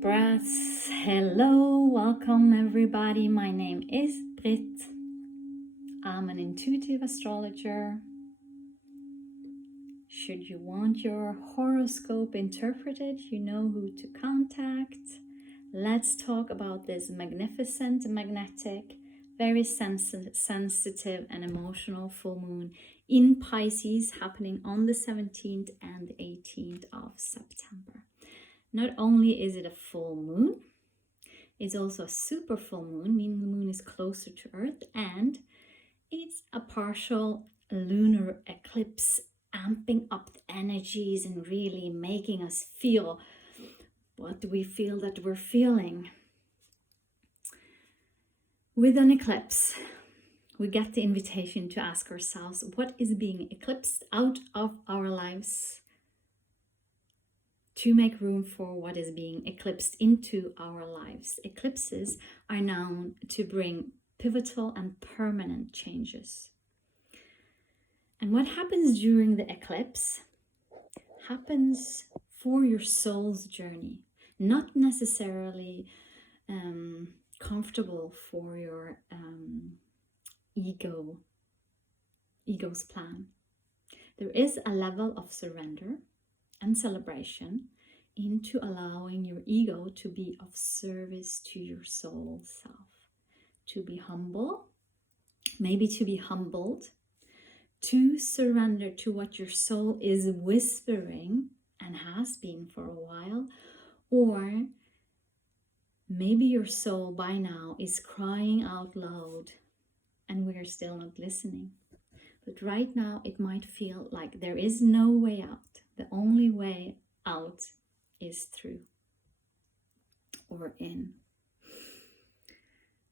deep breaths. Hello, welcome everybody. My name is Britt. I'm an intuitive astrologer. Should you want your horoscope interpreted, you know who to contact. Let's talk about this magnificent, magnetic, very sensitive and emotional full moon in Pisces happening on the 17th and the 18th of September. Not only is it a full moon, it's also a super full moon, meaning the moon is closer to Earth, and it's a partial lunar eclipse, amping up the energies and really making us feel what we feel that we're feeling. With an eclipse, we get the invitation to ask ourselves, what is being eclipsed out of our lives, to make room for what is being eclipsed into our lives. Eclipses are known to bring pivotal and permanent changes. And what happens during the eclipse happens for your soul's journey, not necessarily comfortable for your ego's plan. There is a level of surrender and celebration into allowing your ego to be of service to your soul self, to be humble, maybe to be humbled, to surrender to what your soul is whispering and has been for a while, or maybe your soul by now is crying out loud and we're still not listening. But right now it might feel like there is no way out. The only way out is through or in.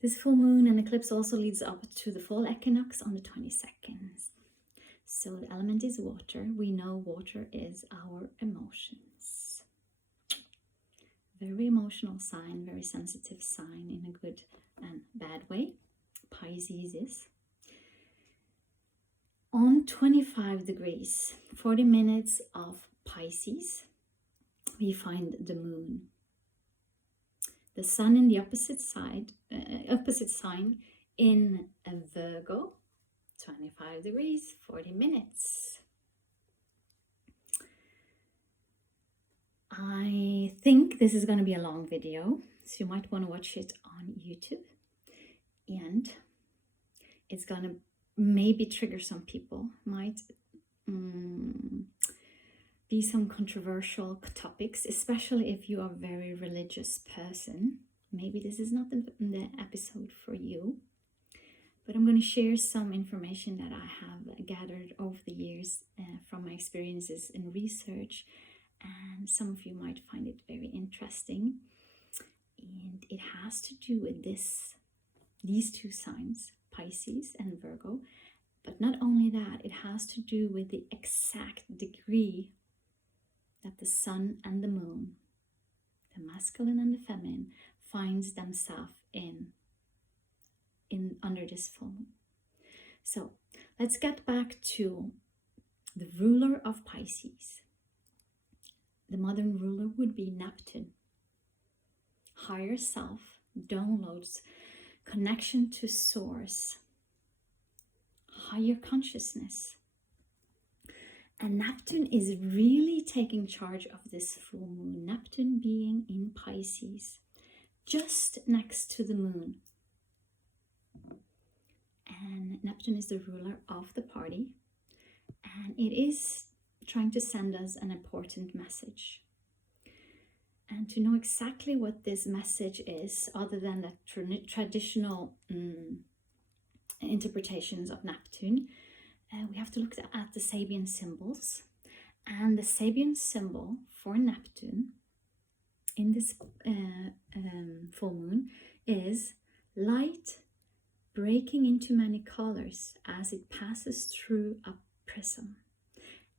This full moon and eclipse also leads up to the fall equinox on the 22nd. So the element is water. We know water is our emotions. Very emotional sign, very sensitive sign in a good and bad way. Pisces is. On 25 degrees, 40 minutes of Pisces, we find the moon. The sun in the opposite sign in a Virgo, 25 degrees, 40 minutes. I think this is going to be a long video, so you might want to watch it on YouTube. And it's going to maybe trigger some people, might be some controversial topics, especially if you are a very religious person. Maybe this is not the episode for you, but I'm going to share some information that I have gathered over the years from my experiences in research, and some of you might find it very interesting. And it has to do with these two signs, Pisces and Virgo. But not only that, it has to do with the exact degree that the sun and the moon, the masculine and the feminine, finds themselves in under this full moon. So let's get back to the ruler of Pisces. The modern ruler would be Neptune. Higher self, downloads, connection to source, higher consciousness. And Neptune is really taking charge of this full moon. Neptune being in Pisces, just next to the moon. And Neptune is the ruler of the party. And it is trying to send us an important message. And to know exactly what this message is, other than the traditional interpretations of Neptune, we have to look at the Sabian symbols. And the Sabian symbol for Neptune in this full moon is light breaking into many colors as it passes through a prism.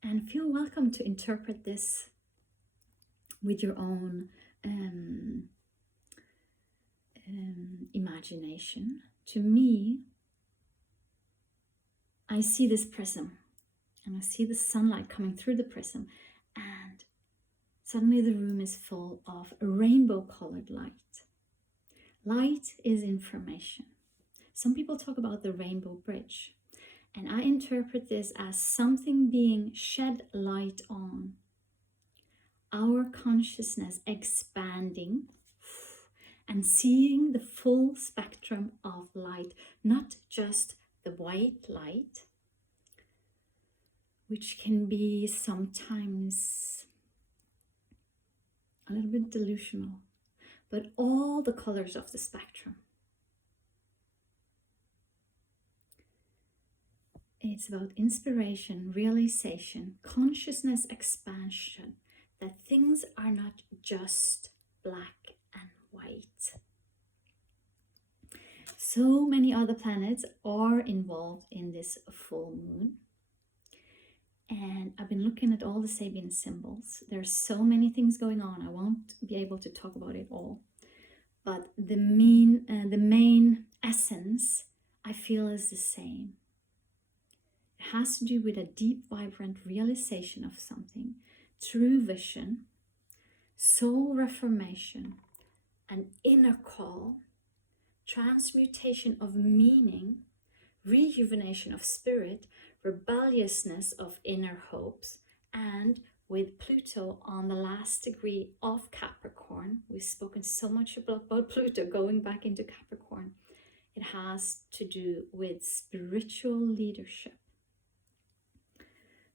And feel welcome to interpret this with your own imagination. To me, I see this prism and I see the sunlight coming through the prism, and suddenly the room is full of rainbow-colored light. Light is information. Some people talk about the rainbow bridge, and I interpret this as something being shed light on, our consciousness expanding and seeing the full spectrum of light, not just the white light, which can be sometimes a little bit delusional, but all the colors of the spectrum. It's about inspiration, realization, consciousness expansion, that things are not just black and white. So many other planets are involved in this full moon. And I've been looking at all the Sabian symbols. There's so many things going on. I won't be able to talk about it all. But the main essence, I feel, is the same. It has to do with a deep, vibrant realization of something, true vision, soul reformation, an inner call, transmutation of meaning, rejuvenation of spirit, rebelliousness of inner hopes, and with Pluto on the last degree of Capricorn, we've spoken so much about Pluto going back into Capricorn, it has to do with spiritual leadership.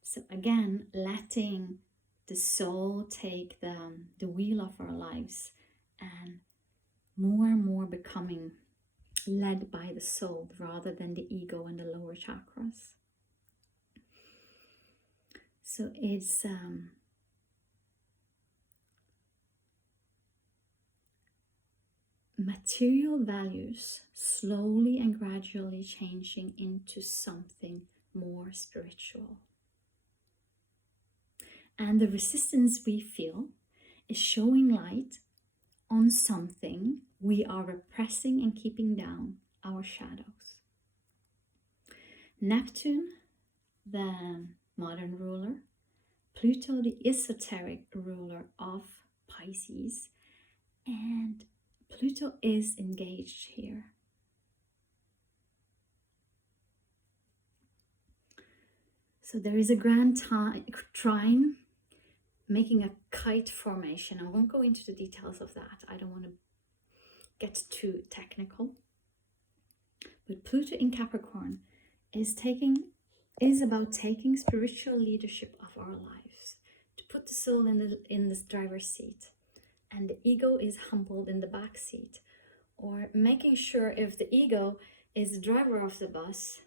So again, letting the soul take the wheel of our lives and more becoming led by the soul rather than the ego and the lower chakras. So it's material values slowly and gradually changing into something more spiritual. And the resistance we feel is showing light on something we are repressing and keeping down, our shadows. Neptune, the modern ruler, Pluto, the esoteric ruler of Pisces, and Pluto is engaged here. So there is a grand trine making a kite formation. I won't go into the details of that. I don't want to get too technical. But Pluto in Capricorn is about taking spiritual leadership of our lives, to put the soul in the driver's seat, and the ego is humbled in the back seat, or making sure if the ego is the driver of the bus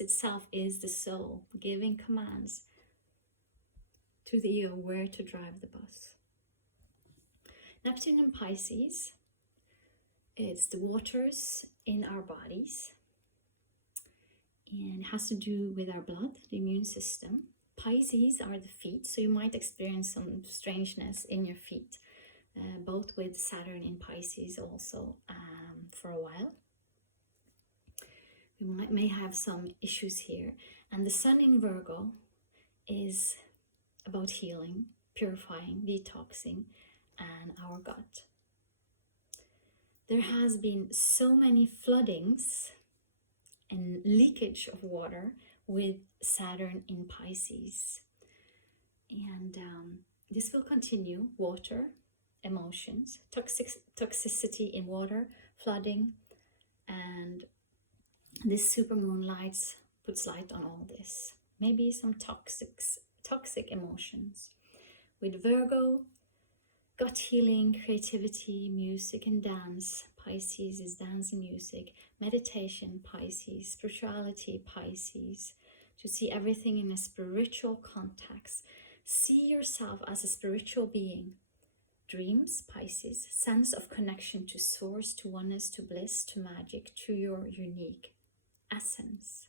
itself is the soul giving commands to the ego where to drive the bus. Neptune in Pisces, it's the waters in our bodies, and it has to do with our blood, the immune system. Pisces are the feet, so you might experience some strangeness in your feet, both with Saturn in Pisces also for a while. We may have some issues here. And the sun in Virgo is about healing, purifying, detoxing, and our gut. There has been so many floodings and leakage of water with Saturn in Pisces. And this will continue. Water, emotions, toxicity in water, flooding, and this supermoon puts light on all this. Maybe some toxic emotions. With Virgo, gut healing, creativity, music and dance. Pisces is dance and music. Meditation, Pisces. Spirituality, Pisces. To see everything in a spiritual context. See yourself as a spiritual being. Dreams, Pisces. Sense of connection to source, to oneness, to bliss, to magic, to your unique essence.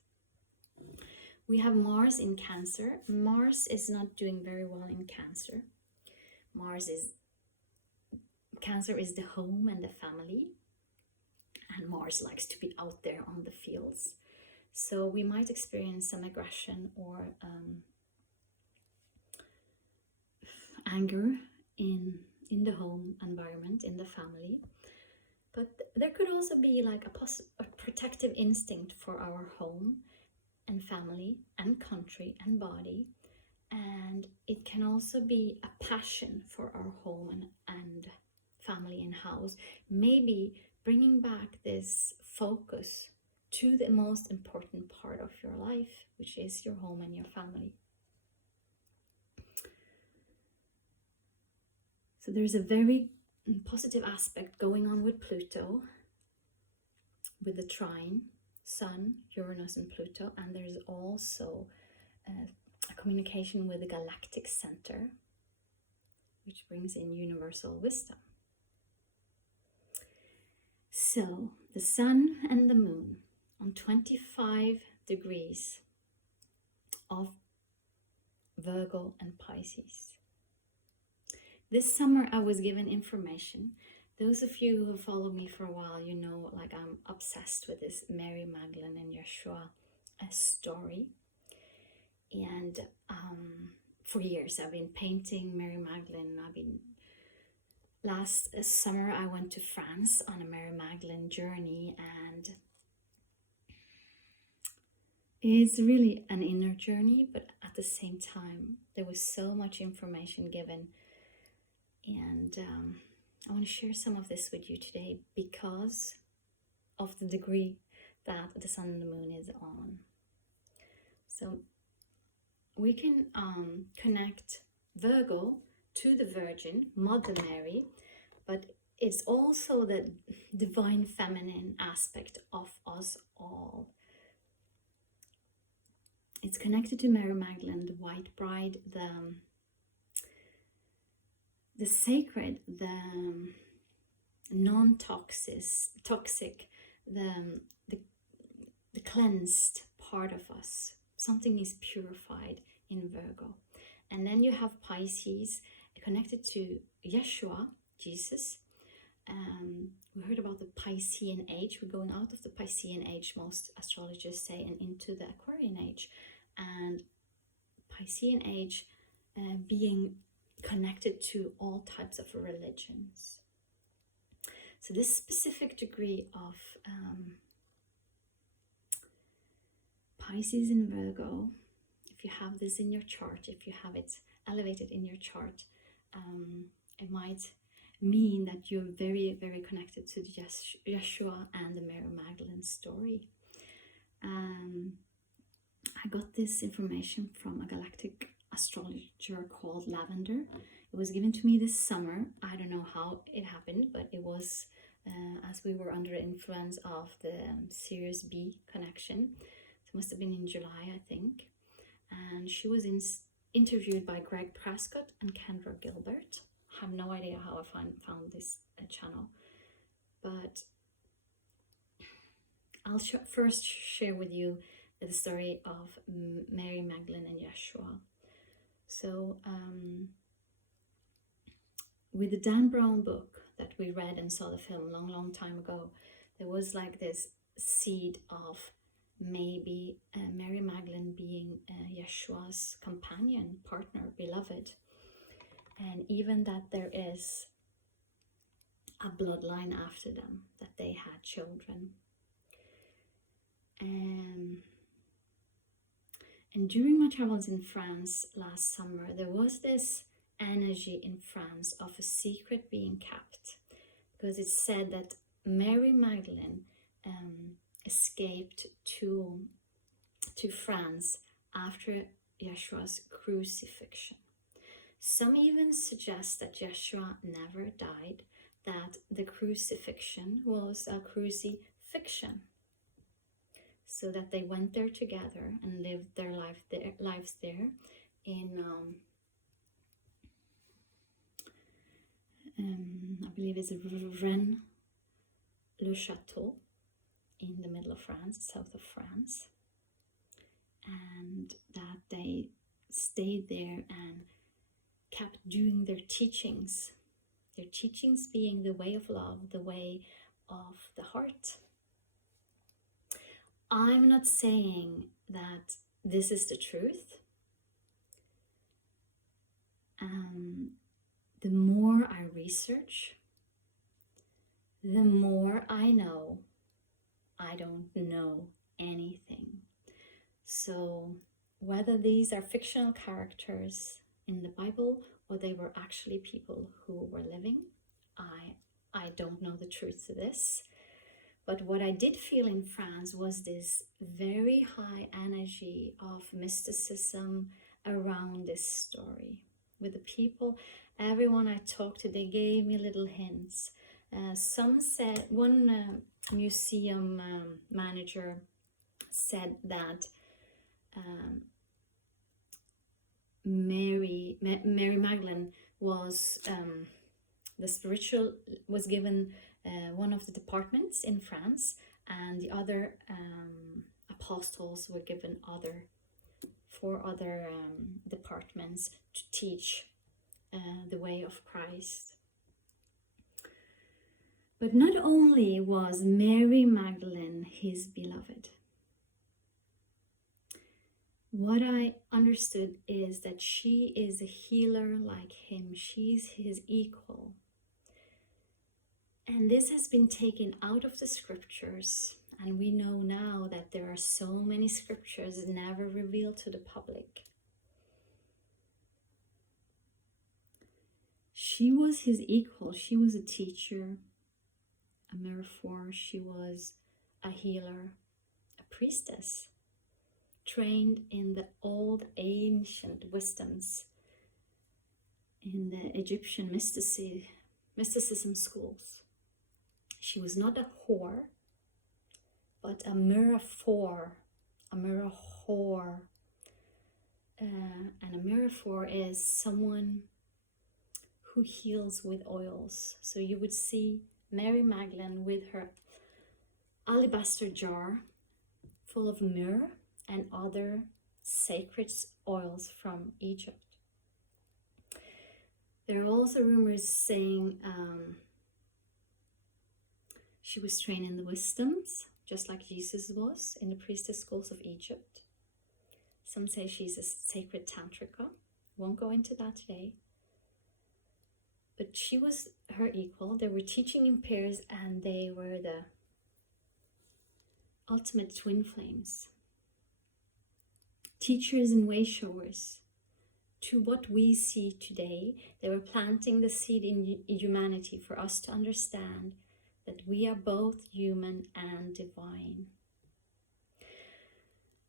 We have Mars in Cancer. Mars is not doing very well in Cancer. Cancer is the home and the family, and Mars likes to be out there on the fields. So we might experience some aggression or anger in the home environment, in the family. But there could also be like a protective instinct for our home and family and country and body. And it can also be a passion for our home and family and house. Maybe bringing back this focus to the most important part of your life, which is your home and your family. So there's a very positive aspect going on with Pluto, with the trine, Sun, Uranus and Pluto, and there's also a communication with the galactic center, which brings in universal wisdom. So the Sun and the Moon on 25 degrees of Virgo and Pisces. This summer I was given information. Those of you who follow me for a while, you know, like I'm obsessed with this Mary Magdalene and Yeshua story. And for years I've been painting Mary Magdalene. Last summer I went to France on a Mary Magdalene journey, and it's really an inner journey, but at the same time there was so much information given. And I want to share some of this with you today because of the degree that the Sun and the Moon is on. So we can connect Virgo to the Virgin, Mother Mary, but it's also the divine feminine aspect of us all. It's connected to Mary Magdalene, the White Bride, the sacred, the non-toxic, the cleansed part of us. Something is purified in Virgo. And then you have Pisces connected to Yeshua, Jesus. We heard about the Piscean age. We're going out of the Piscean age, most astrologers say, and into the Aquarian age. And Piscean age being connected to all types of religions. So this specific degree of Pisces in Virgo, if you have this in your chart, if you have it elevated in your chart, it might mean that you're very, very connected to Yeshua and the Mary Magdalene story. I got this information from a galactic astrologer called Lavender. It was given to me this summer. I don't know how it happened, but it was as we were under influence of the Sirius B connection. It must have been in July, I think. And she was interviewed by Greg Prescott and Kendra Gilbert. I have no idea how I found this channel, but I'll first share with you the story of Mary Magdalene and Yeshua. So with the Dan Brown book that we read and saw the film long time ago, there was like this seed of maybe Mary Magdalene being Yeshua's companion, partner, beloved. And even that there is a bloodline after them, that they had children. And during my travels in France last summer, there was this energy in France of a secret being kept, because it's said that Mary Magdalene escaped to France after Yeshua's crucifixion. Some even suggest that Yeshua never died, that the crucifixion was a crucifixion, so that they went there together and lived their lives there in, I believe it's Rennes le Château in the middle of France, south of France, and that they stayed there and kept doing their teachings being the way of love, the way of the heart. I'm not saying that this is the truth. the more I research, the more I know I don't know anything. So whether these are fictional characters in the Bible or they were actually people who were living, I don't know the truth to this. But what I did feel in France was this very high energy of mysticism around this story. With the people, everyone I talked to, they gave me little hints. Some said, one museum manager said that Mary Magdalene was the spiritual was given one of the departments in France, and the other apostles were given four other departments to teach the way of Christ. But not only was Mary Magdalene his beloved, what I understood is that she is a healer like him. She's his equal. And this has been taken out of the scriptures. And we know now that there are so many scriptures never revealed to the public. She was his equal. She was a teacher, a metaphor. She was a healer, a priestess, trained in the old ancient wisdoms in the Egyptian mysticism schools. She was not a whore, but a metaphor, and a metaphor is someone who heals with oils. So you would see Mary Magdalene with her alabaster jar full of myrrh and other sacred oils from Egypt. There are also rumors saying she was trained in the wisdoms, just like Jesus was in the priestess schools of Egypt. Some say she's a sacred tantrika. Won't go into that today. But she was her equal. They were teaching in pairs, and they were the ultimate twin flames. Teachers and way showers to what we see today. They were planting the seed in humanity for us to understand that we are both human and divine.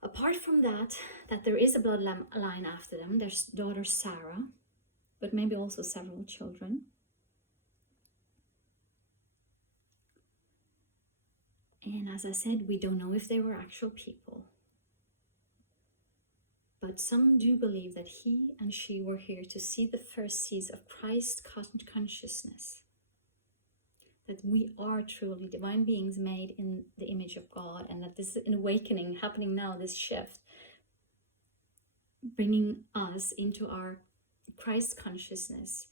Apart from that there is a bloodline after them. Their daughter Sarah, but maybe also several children. And as I said, we don't know if they were actual people. But some do believe that he and she were here to see the first seeds of Christ's consciousness. That we are truly divine beings made in the image of God, and that this is an awakening happening now, this shift, bringing us into our Christ consciousness.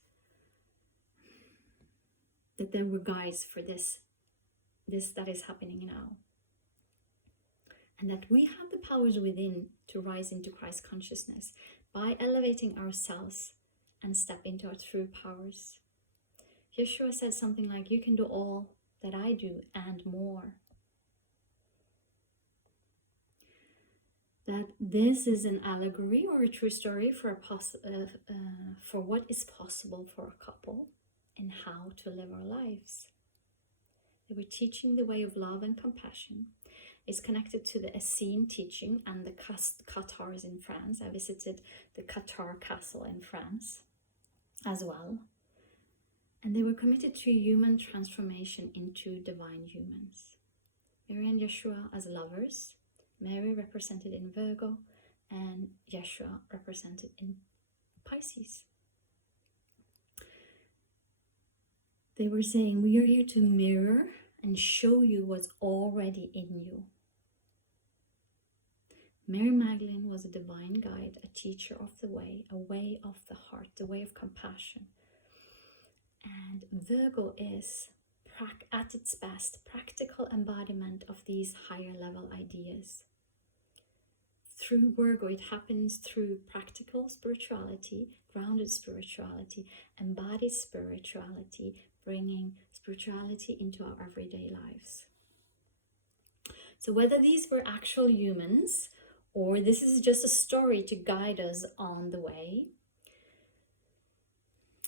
That there were guides for this that is happening now. And that we have the powers within to rise into Christ consciousness by elevating ourselves and step into our true powers. Yeshua said something like, you can do all that I do and more. That this is an allegory or a true story for what is possible for a couple and how to live our lives. They were teaching the way of love and compassion. It's connected to the Essene teaching and the Qatars in France. I visited the Qatar castle in France as well. And they were committed to human transformation into divine humans. Mary and Yeshua as lovers, Mary represented in Virgo, and Yeshua represented in Pisces. They were saying, we are here to mirror and show you what's already in you. Mary Magdalene was a divine guide, a teacher of the way, a way of the heart, the way of compassion. And Virgo is, at its best, practical embodiment of these higher level ideas through Virgo, it happens through practical spirituality, grounded spirituality, embodied spirituality, bringing spirituality into our everyday lives. So whether these were actual humans or this is just a story to guide us on the way,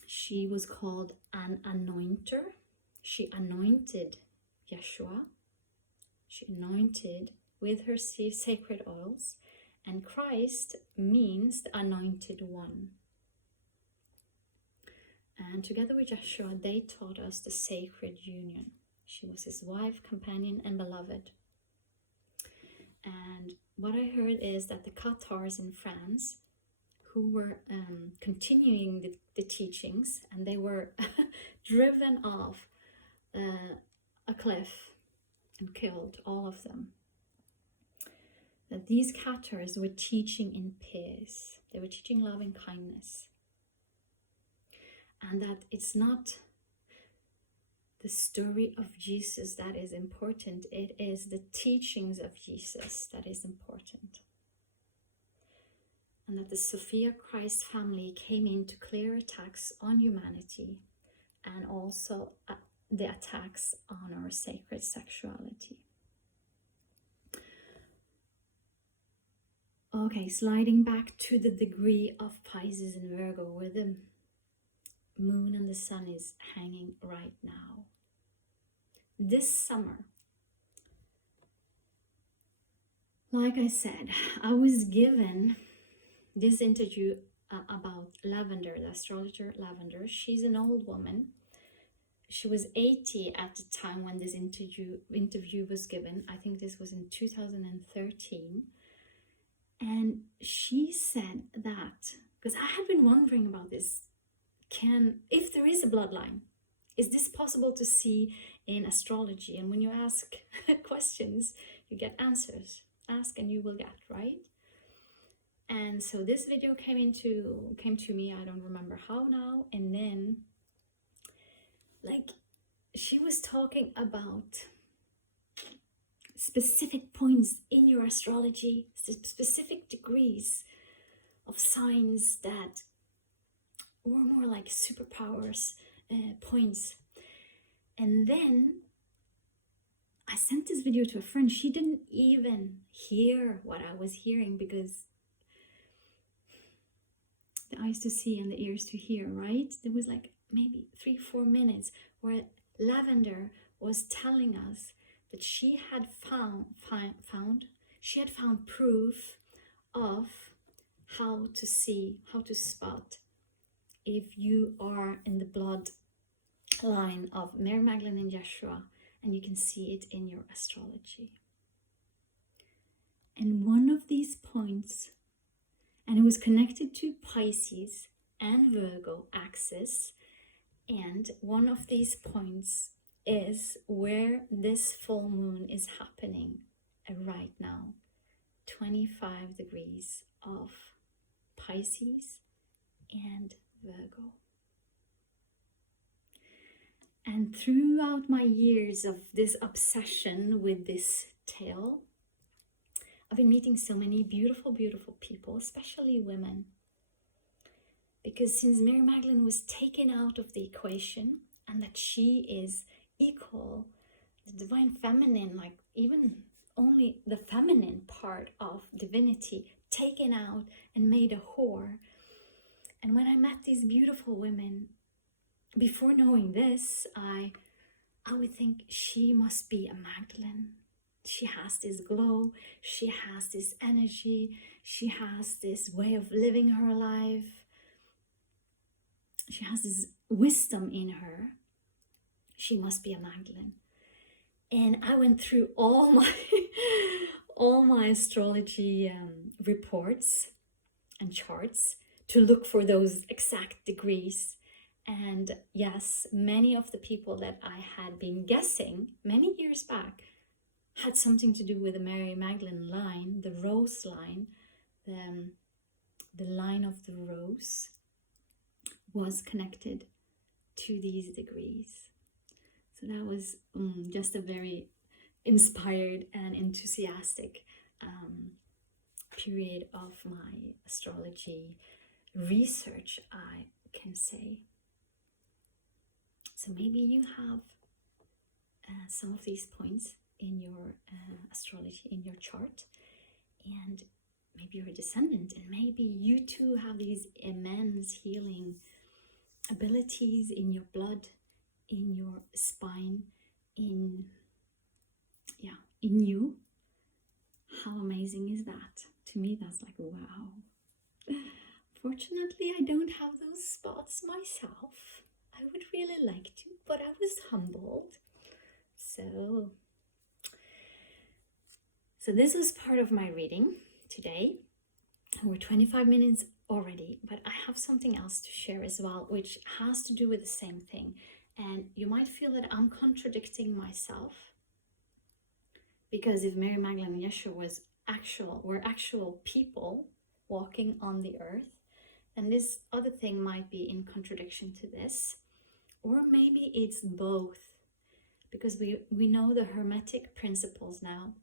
she was called an anointer. She anointed Yeshua. She anointed with her sacred oils, and Christ means the anointed one. And together with Yeshua, they taught us the sacred union. She was his wife, companion, and beloved. And what I heard is that the Cathars in France, who were continuing the teachings, and they were driven off a cliff and killed, all of them. That these Cathars were teaching in peace. They were teaching love and kindness. And that it's not the story of Jesus that is important. It is the teachings of Jesus that is important. And that the Sophia Christ family came in to clear attacks on humanity and also the attacks on our sacred sexuality. Okay, sliding back to the degree of Pisces and Virgo, where the moon and the sun is hanging right now. This summer, like I said, I was given this interview about Lavender, the astrologer Lavender. She's an old woman. She was 80 at the time when this interview was given. I think this was in 2013. And she said that, because I had been wondering about this, if there is a bloodline, is this possible to see in astrology? And when you ask questions, you get answers. Ask and you will get, right? And so this video came to me, I don't remember how now, and then like she was talking about specific points in your astrology, specific degrees of signs that were more like superpowers, points. And then I sent this video to a friend. She didn't even hear what I was hearing, because the eyes to see and the ears to hear, right? There was like maybe 3-4 minutes where Lavender was telling us that she had found proof of how to see, how to spot if you are in the blood line of Mary Magdalene and Yeshua, and you can see it in your astrology. And one of these points, and it was connected to Pisces and Virgo axis, and one of these points is where this full moon is happening right now, 25 degrees of Pisces and Virgo. And throughout my years of this obsession with this tale, I've been meeting so many beautiful, beautiful people, especially women. Because since Mary Magdalene was taken out of the equation, and that she is equal, the divine feminine, like even only the feminine part of divinity, taken out and made a whore. And when I met these beautiful women, before knowing this, I would think she must be a Magdalene. She has this glow, she has this energy, she has this way of living her life. She has this wisdom in her. She must be a Magdalene. And I went through all my astrology reports and charts to look for those exact degrees. And yes, many of the people that I had been guessing many years back had something to do with the Mary Magdalene line, the rose line, the line of the rose was connected to these degrees. So that was just a very inspired and enthusiastic period of my astrology research, I can say. So maybe you have some of these points in your astrology, in your chart, and maybe you're a descendant, and maybe you too have these immense healing abilities in your blood, in your spine, in you. How amazing is that? To me, that's like, wow. Fortunately, I don't have those spots myself. I would really like to, but I was humbled. So this was part of my reading today. We're 25 minutes already, but I have something else to share as well, which has to do with the same thing. And you might feel that I'm contradicting myself, because if Mary, Magdalene, and Yeshua were actual people walking on the earth, then this other thing might be in contradiction to this. Or maybe it's both, because we know the Hermetic principles now.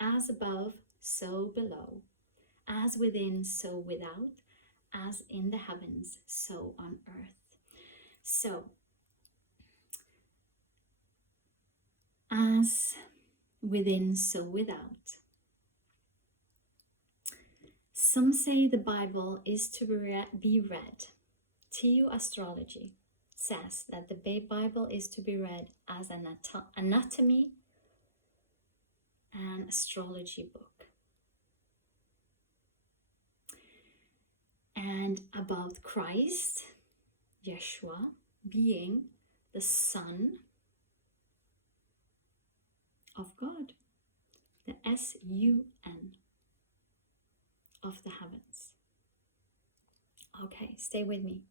As above, so below. As within, so without. As in the heavens, so on earth. So, as within, so without. Some say the Bible is to be read. Theoastrology says that the Bible is to be read as an anatomy and astrology book. And about Christ, Yeshua, being the Son of God, the S-U-N of the heavens. Okay, stay with me.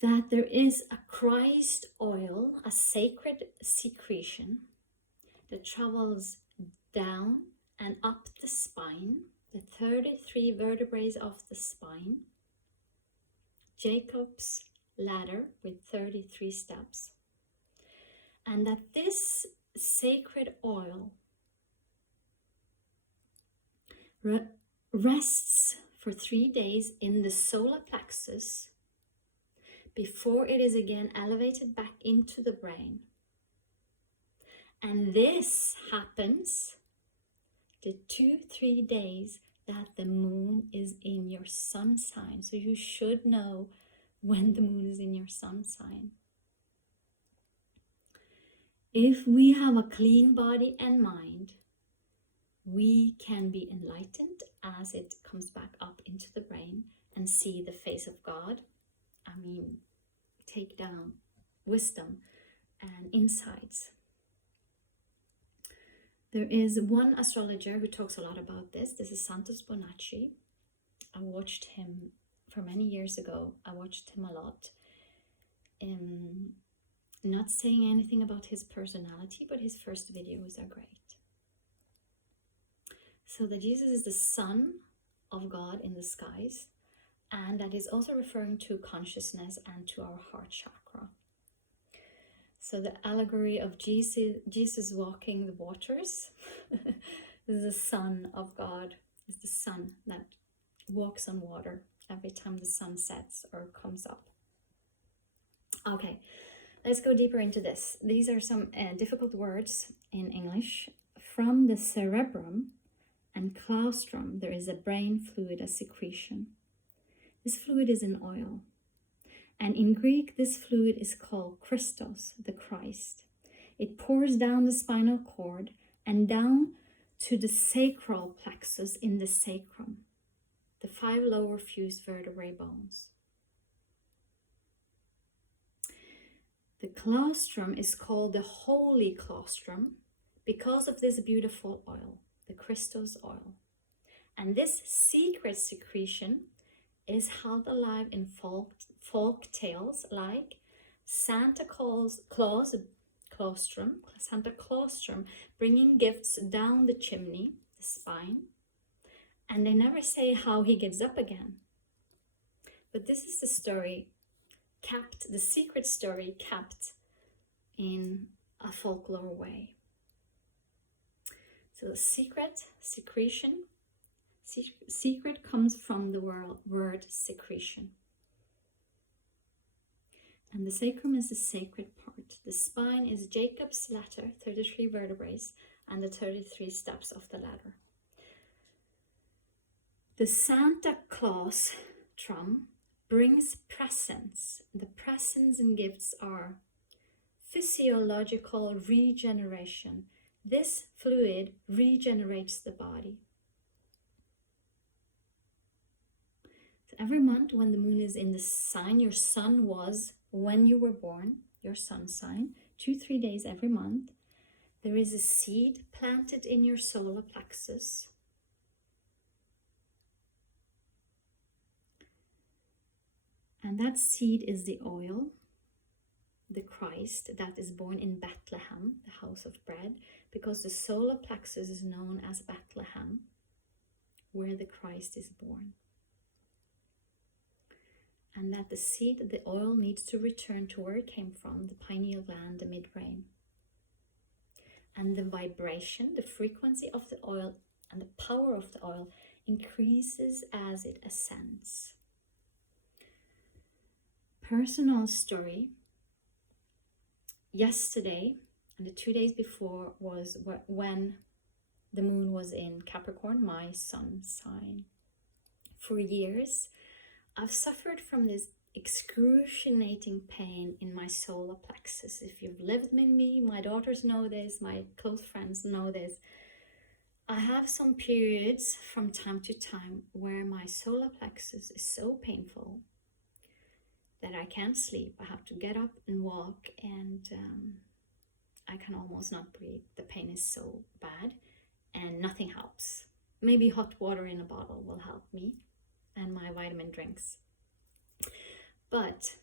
That there is a Christ oil, a sacred secretion that travels down and up the spine, the 33 vertebrae of the spine, Jacob's ladder with 33 steps, and that this sacred oil rests for 3 days in the solar plexus before it is again elevated back into the brain. And this happens the 2-3 days that the moon is in your sun sign. So you should know when the moon is in your sun sign. If we have a clean body and mind, we can be enlightened as it comes back up into the brain and see the face of God. I mean, take down wisdom and insights. There is one astrologer who talks a lot about this. This is Santos Bonacci. I watched him for many years ago. I watched him a lot. Not saying anything about his personality, but his first videos are great. So that Jesus is the Son of God in the skies, and that is also referring to consciousness and to our heart chakra. So the allegory of Jesus walking the waters is the Son of God, is the sun that walks on water every time the sun sets or comes up. Okay, let's go deeper into this. These are some difficult words in English. From the cerebrum and claustrum, there is a brain fluid, a secretion. This fluid is an oil. And in Greek, this fluid is called Christos, the Christ. It pours down the spinal cord and down to the sacral plexus in the sacrum, the 5 lower fused vertebrae bones. The claustrum is called the holy claustrum because of this beautiful oil, the Christos oil. And this secret secretion is held alive in folk tales like Santa Claus bringing gifts down the chimney, the spine, and they never say how he gets up again. But this is the story kept, the secret story kept in a folklore way. So secret, secretion. Secret comes from the word secretion. And the sacrum is the sacred part. The spine is Jacob's ladder, 33 vertebrae, and the 33 steps of the ladder. The Santa Claus drum brings presents. The presents and gifts are physiological regeneration. This fluid regenerates the body. So every month when the moon is in the sign your sun was when you were born, your sun sign, 2-3 days every month, there is a seed planted in your solar plexus. And that seed is the oil, the Christ that is born in Bethlehem, the house of bread, because the solar plexus is known as Bethlehem, where the Christ is born. And that the seed, the oil, needs to return to where it came from, the pineal gland, the midbrain. And the vibration, the frequency of the oil and the power of the oil increases as it ascends. Personal story. Yesterday and the 2 days before was when the moon was in Capricorn, my sun sign. For years, I've suffered from this excruciating pain in my solar plexus. If you've lived with me, my daughters know this, my close friends know this. I have some periods from time to time where my solar plexus is so painful that I can't sleep. I have to get up and walk, and I can almost not breathe. The pain is so bad and nothing helps. Maybe hot water in a bottle will help me, and my vitamin drinks. But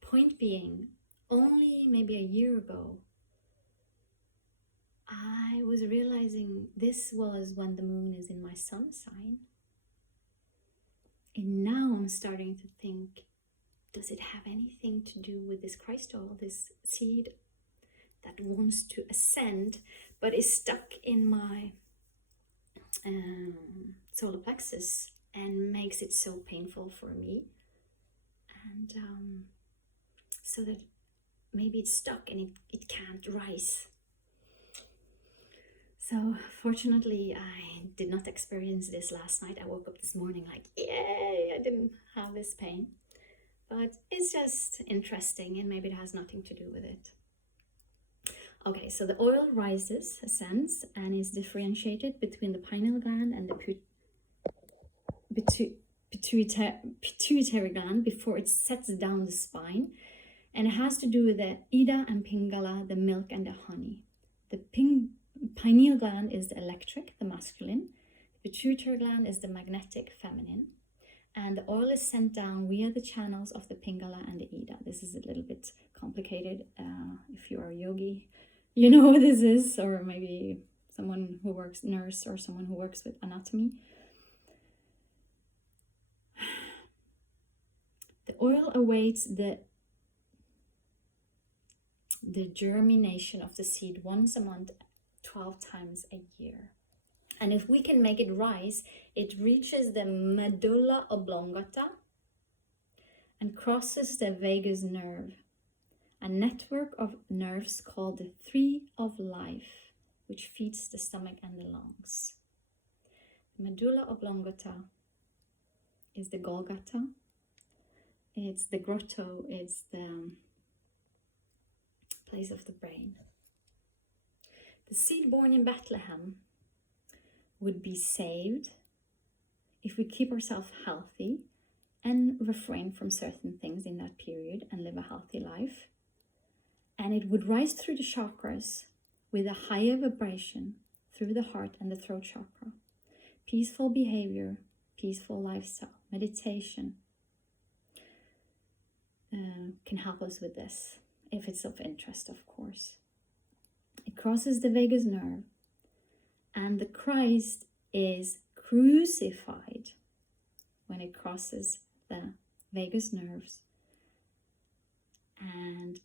point being, only maybe a year ago, I was realizing this was when the moon is in my sun sign. And now I'm starting to think, does it have anything to do with this Christ oil, this seed that wants to ascend, but is stuck in my solar plexus and makes it so painful for me? And so that maybe it's stuck and it can't rise. So fortunately, I did not experience this last night. I woke up this morning like, yay, I didn't have this pain. But it's just interesting, and maybe it has nothing to do with it. Okay, so the oil rises, ascends, and is differentiated between the pineal gland and the pituitary gland before it sets down the spine. And it has to do with the Ida and Pingala, the milk and the honey. The pineal gland is the electric, the masculine. The pituitary gland is the magnetic, feminine. And the oil is sent down via the channels of the Pingala and the Ida. This is a little bit complicated. If you are a yogi, you know what this is, or maybe someone who works nurse or someone who works with anatomy. The oil awaits the germination of the seed once a month, 12 times a year. And if we can make it rise, it reaches the medulla oblongata and crosses the vagus nerve, a network of nerves called the Tree of Life, which feeds the stomach and the lungs. The medulla oblongata is the Golgotha, it's the grotto, it's the place of the brain. The seed born in Bethlehem would be saved if we keep ourselves healthy and refrain from certain things in that period and live a healthy life. And it would rise through the chakras with a higher vibration through the heart and the throat chakra. Peaceful behavior, peaceful lifestyle, meditation can help us with this, if it's of interest, of course. It crosses the vagus nerve, and the Christ is crucified when it crosses the vagus nerves. And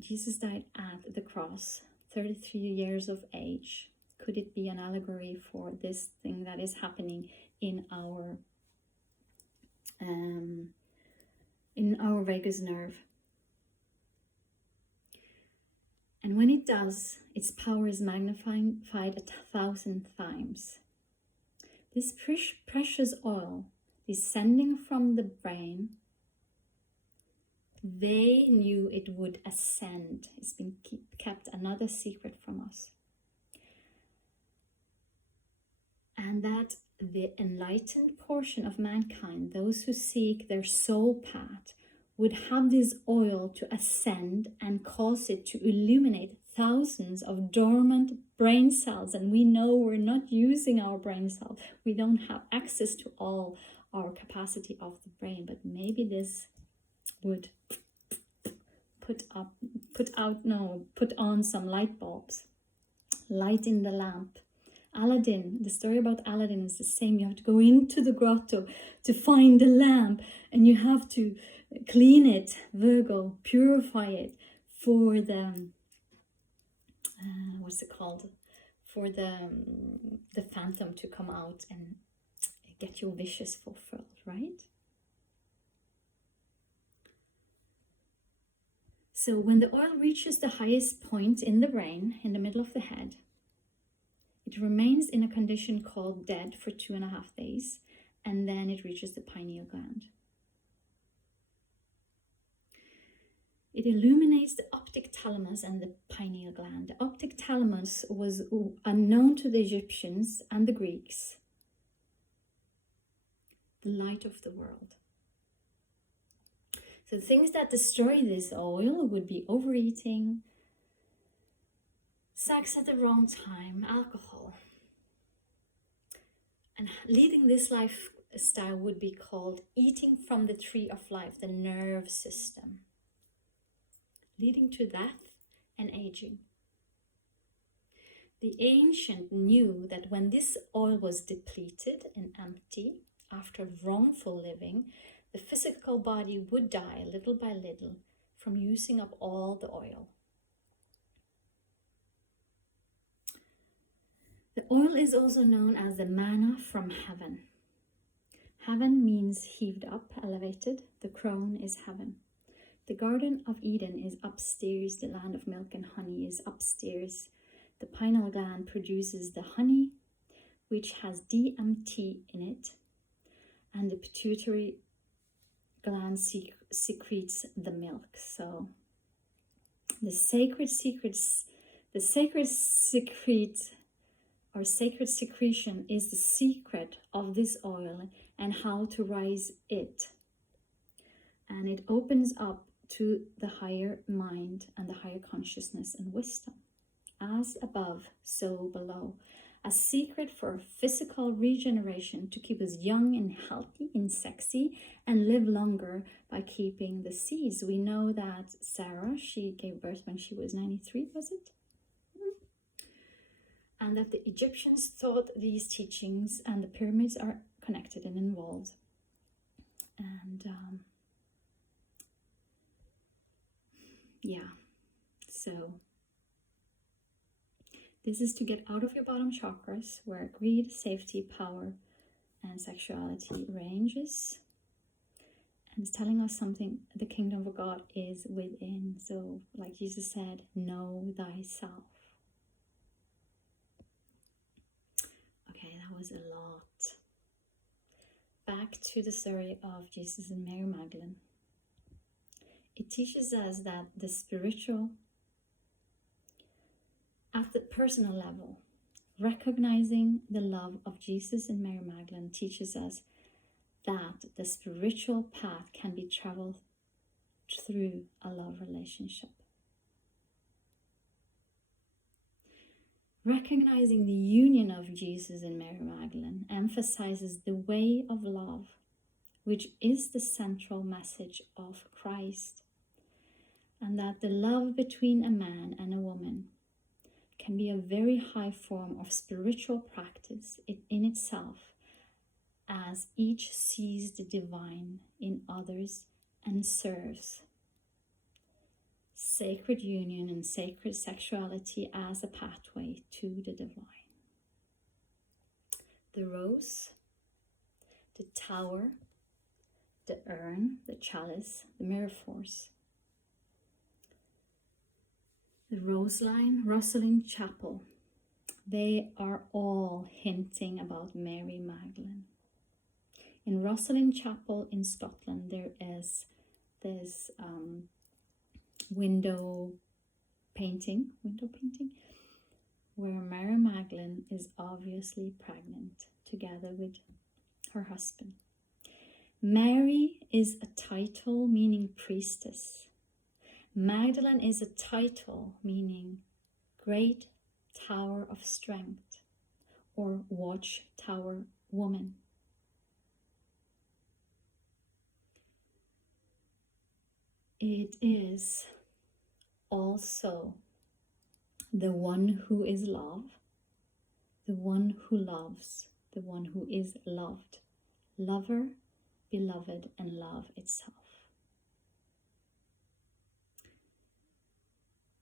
Jesus died at the cross, 33 years of age. Could it be an allegory for this thing that is happening in our vagus nerve? And when it does, its power is magnified 1,000 times. This precious oil descending from the brain, they knew it would ascend. It's been kept another secret from us. And that the enlightened portion of mankind, those who seek their soul path, would have this oil to ascend and cause it to illuminate thousands of dormant brain cells. And we know we're not using our brain cells. We don't have access to all our capacity of the brain, but maybe this would put on some light bulbs, light in the lamp. Aladdin, the story about Aladdin is the same. You have to go into the grotto to find the lamp, and you have to clean it, Virgo, purify it for the for the phantom to come out and get your wishes fulfilled, right? So when the oil reaches the highest point in the brain, in the middle of the head, it remains in a condition called dead for 2.5 days, and then it reaches the pineal gland. It illuminates the optic thalamus and the pineal gland. The optic thalamus was unknown to the Egyptians and the Greeks. The light of the world. So things that destroy this oil would be overeating, sex at the wrong time, alcohol. And leading this lifestyle would be called eating from the tree of life, the nerve system, leading to death and aging. The ancient knew that when this oil was depleted and empty after wrongful living, the physical body would die little by little from using up all the oil. The oil is also known as the manna from heaven. Heaven means heaved up, elevated. The crown is heaven. The Garden of Eden is upstairs. The land of milk and honey is upstairs. The pineal gland produces the honey, which has DMT in it, and the pituitary gland secretes the milk. So the sacred secretion is the secret of this oil and how to rise it. And it opens up to the higher mind and the higher consciousness and wisdom. As above, so below. A secret for physical regeneration to keep us young and healthy and sexy and live longer by keeping the seas. We know that Sarah, she gave birth when she was 93, was it? And that the Egyptians thought these teachings and the pyramids are connected and involved. And so this is to get out of your bottom chakras where greed, safety, power, and sexuality ranges. And it's telling us something, the kingdom of God is within. So like Jesus said, know thyself. Okay, that was a lot. Back to the story of Jesus and Mary Magdalene. It teaches us that the spiritual, at the personal level, recognizing the love of Jesus and Mary Magdalene teaches us that the spiritual path can be traveled through a love relationship. Recognizing the union of Jesus and Mary Magdalene emphasizes the way of love, which is the central message of Christ, and that the love between a man and a woman can be a very high form of spiritual practice in itself, as each sees the divine in others and serves sacred union and sacred sexuality as a pathway to the divine. the rose, the tower, the urn, the chalice, the mirror force, the rose line, Rosalind Chapel. They are all hinting about Mary Magdalene. In Rosalind Chapel in Scotland, there is this window painting, where Mary Magdalene is obviously pregnant together with her husband. Mary is a title meaning priestess. Magdalene is a title meaning great tower of strength or watchtower woman. It is also the one who is love, the one who loves, the one who is loved, lover, beloved, and love itself.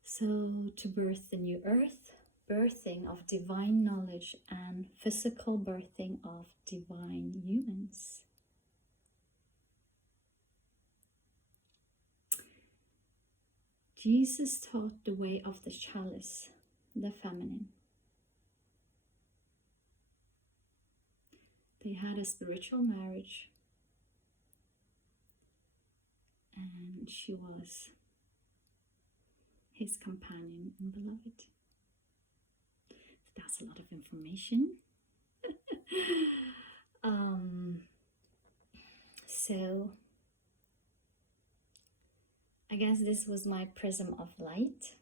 So to birth the new earth, birthing of divine knowledge and physical birthing of divine humans. Jesus taught the way of the chalice, the feminine. They had a spiritual marriage, and she was his companion and beloved. That's a lot of information. So I guess this was my prism of light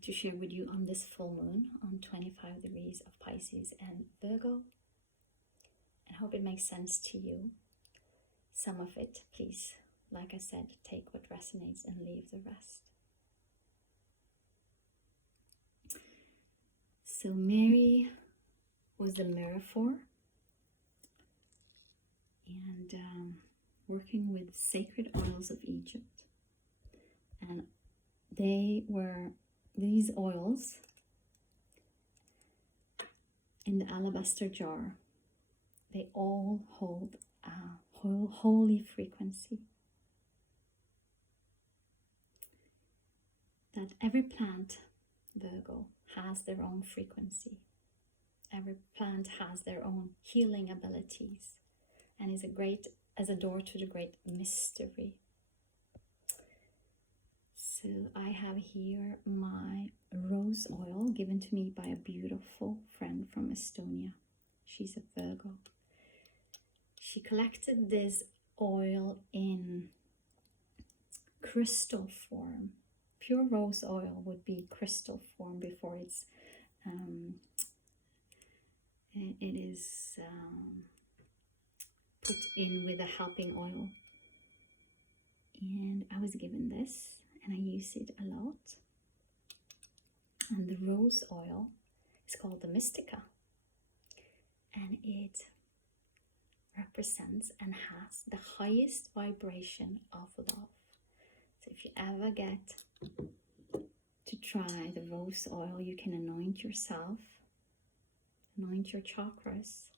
to share with you on this full moon on 25 degrees of Pisces and Virgo. I hope it makes sense to you. Some of it, please, like I said, take what resonates and leave the rest. So Mary was the metaphor, and working with sacred oils of Egypt. And these oils in the alabaster jar, they all hold a holy frequency. That every plant, Virgo, has their own frequency. Every plant has their own healing abilities and is as a door to the great mystery. So I have here my rose oil given to me by a beautiful friend from Estonia. She's a Virgo. She collected this oil in crystal form. Pure rose oil would be crystal form before it is put in with a helping oil. And I was given this and I use it a lot. And the rose oil is called the Mystica, and it represents and has the highest vibration of love. So if you ever get to try the rose oil, you can anoint yourself, anoint your chakras.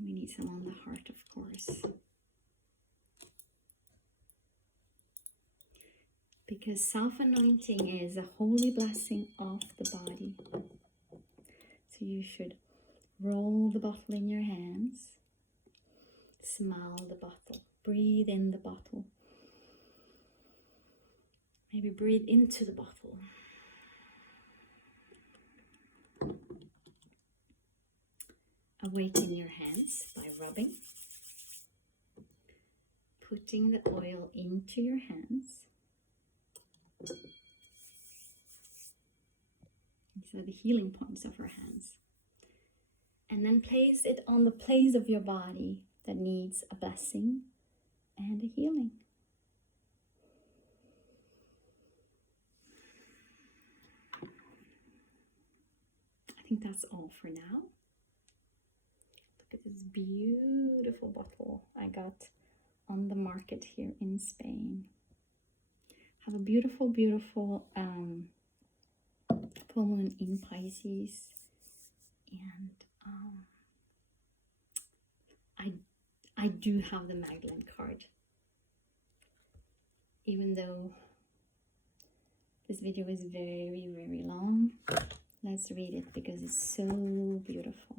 We need some on the heart, of course. Because self-anointing is a holy blessing of the body. So you should roll the bottle in your hands, smell the bottle, breathe in the bottle. Maybe breathe into the bottle. Awaken your hands by rubbing, putting the oil into your hands. These are the healing points of our hands. And then place it on the place of your body that needs a blessing and a healing. I think that's all for now. Look at this beautiful bottle I got on the market here in Spain. Have a beautiful, beautiful full moon in Pisces, and I do have the Magdalene card, even though this video is very, very long. Let's read it because it's so beautiful.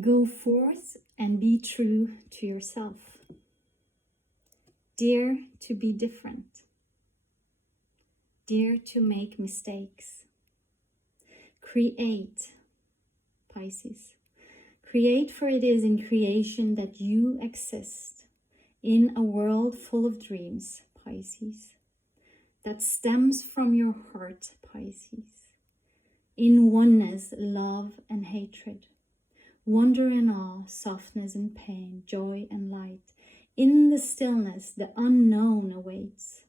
Go forth and be true to yourself. Dare to be different. Dare to make mistakes. Create, Pisces. Create, for it is in creation that you exist, in a world full of dreams, Pisces, that stems from your heart, Pisces, in oneness, love and hatred, wonder and awe, softness and pain, joy and light. In the stillness, the unknown awaits,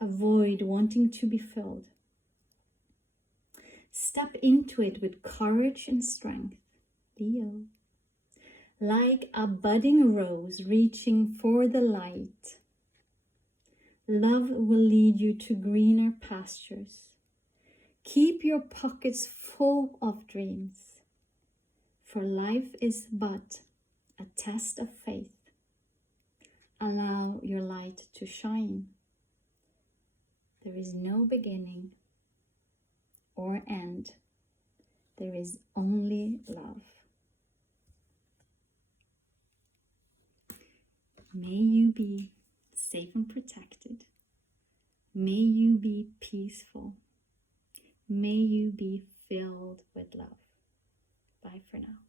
a void wanting to be filled. Step into it with courage and strength, Leo, like a budding rose reaching for the light. Love will lead you to greener pastures. Keep your pockets full of dreams. For life is but a test of faith. Allow your light to shine. There is no beginning or end. There is only love. May you be safe and protected. May you be peaceful. May you be filled with love. Bye for now.